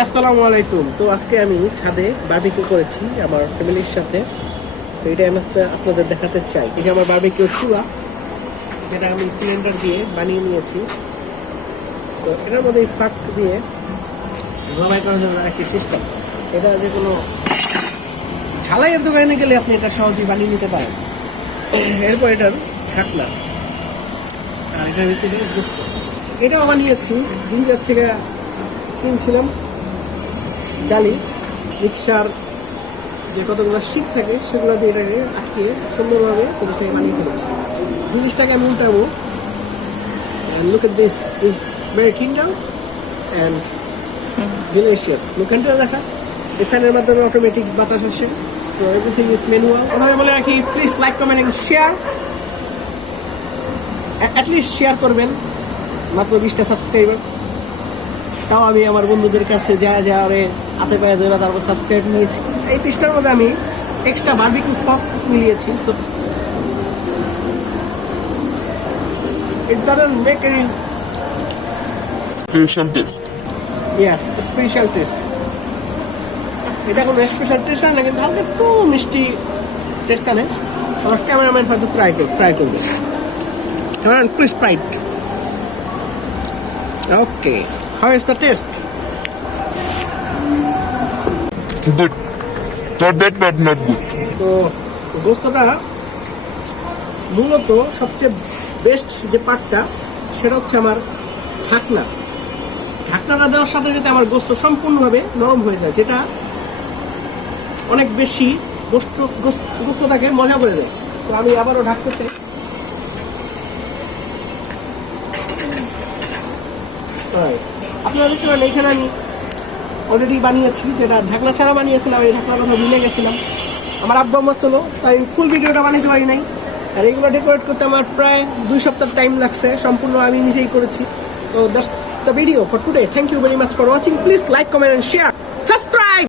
আসসালামু আলাইকুম। তো আজকে আমি ছাদে বারবিকিউ করেছি আমার ফ্যামিলির সাথে। তো এটা আমি আপনাদের দেখাতে চাই। এই যে আমার বারবিকিউ চুলা, যেটা আমি সিলিন্ডার দিয়ে বানিয়ে নিয়েছি। তো এটার মধ্যে এই ফাঁক দিয়ে ধোয়াই করার জন্য একটি সিস্টেম। এটা যে কোনো ঝালাইয়ের দোকানে গেলে আপনি এটা সহজেই বানিয়ে নিতে পারেন। এরপর এটার ঢাকনা, আর এটার ভিতরে গোস্ত। এটাও বানিয়েছি জিঞ্জার থেকে কিনছিলাম জালি। রিক্সার যে কতগুলো শীত থাকে সেগুলো দিয়ে এটাকে আটকে সুন্দরভাবে জিনিসটাকে বানিয়ে ফেলেছি। জিনিসটাকে আমি উল্টাবো। Look at this is very tender and delicious. লোকেনটা দেখা এই ফ্যানের মাধ্যমে অটোমেটিক বাতাস আসে। So everything is manual. ওভাবে বলে রাখি, please like comment and share. At least share করবেন। মাত্র 20টা সাবস্ক্রাইবার, তাও আমি আমার বন্ধুদের কাছে যা হাতে পায়ে ধরে তারপর সাবস্ক্রাইব নিয়েছি। এই পিসটার মধ্যে আমি এক্সট্রা বারবিকিউ সস মিলিয়েছি। So it doesn't make any Fusion disk. Yes special taste. এটা কোনো স্পেশাল টেস্ট হয় না, কিন্তু হালকা একটু মিষ্টি টেস্ট আনে। আমার ক্যামেরাম্যান হয়তো ট্রাই করবে। কারণ Chris প্রাইট। Okay, how is the test? Good. Not bad, but not good. তো গোস্তটা মূলত সবচেয়ে বেস্ট যে পার্টটা সেটা হচ্ছে আমার ঢাকনাটা দেওয়ার সাথে সাথে আমার গোস্ত সম্পূর্ণভাবে নরম হয়ে যায়, যেটা অনেক বেশি গোস্তটাকে মজা করে দেয়। তো আমি আবারও ঢাকতে চাই। আপনারা দেখতে পারেন এখানে আমি অলরেডি বানিয়েছি, যেটা ঢাকনা ছাড়া বানিয়েছিলাম। এই ঢাকনার কথা ভুলে গেছিলাম। আমার আব্বা আম্মা ছিল, তাই ফুল ভিডিওটা বানাতে পারি নাই। আর এইগুলো ডেকোরেট করতে আমার প্রায় 2 সপ্তাহ টাইম লাগছে। সম্পূর্ণ আমি নিজেই করেছি। তো that's the video for today. Thank you very much for watching. Please like comment and share, subscribe.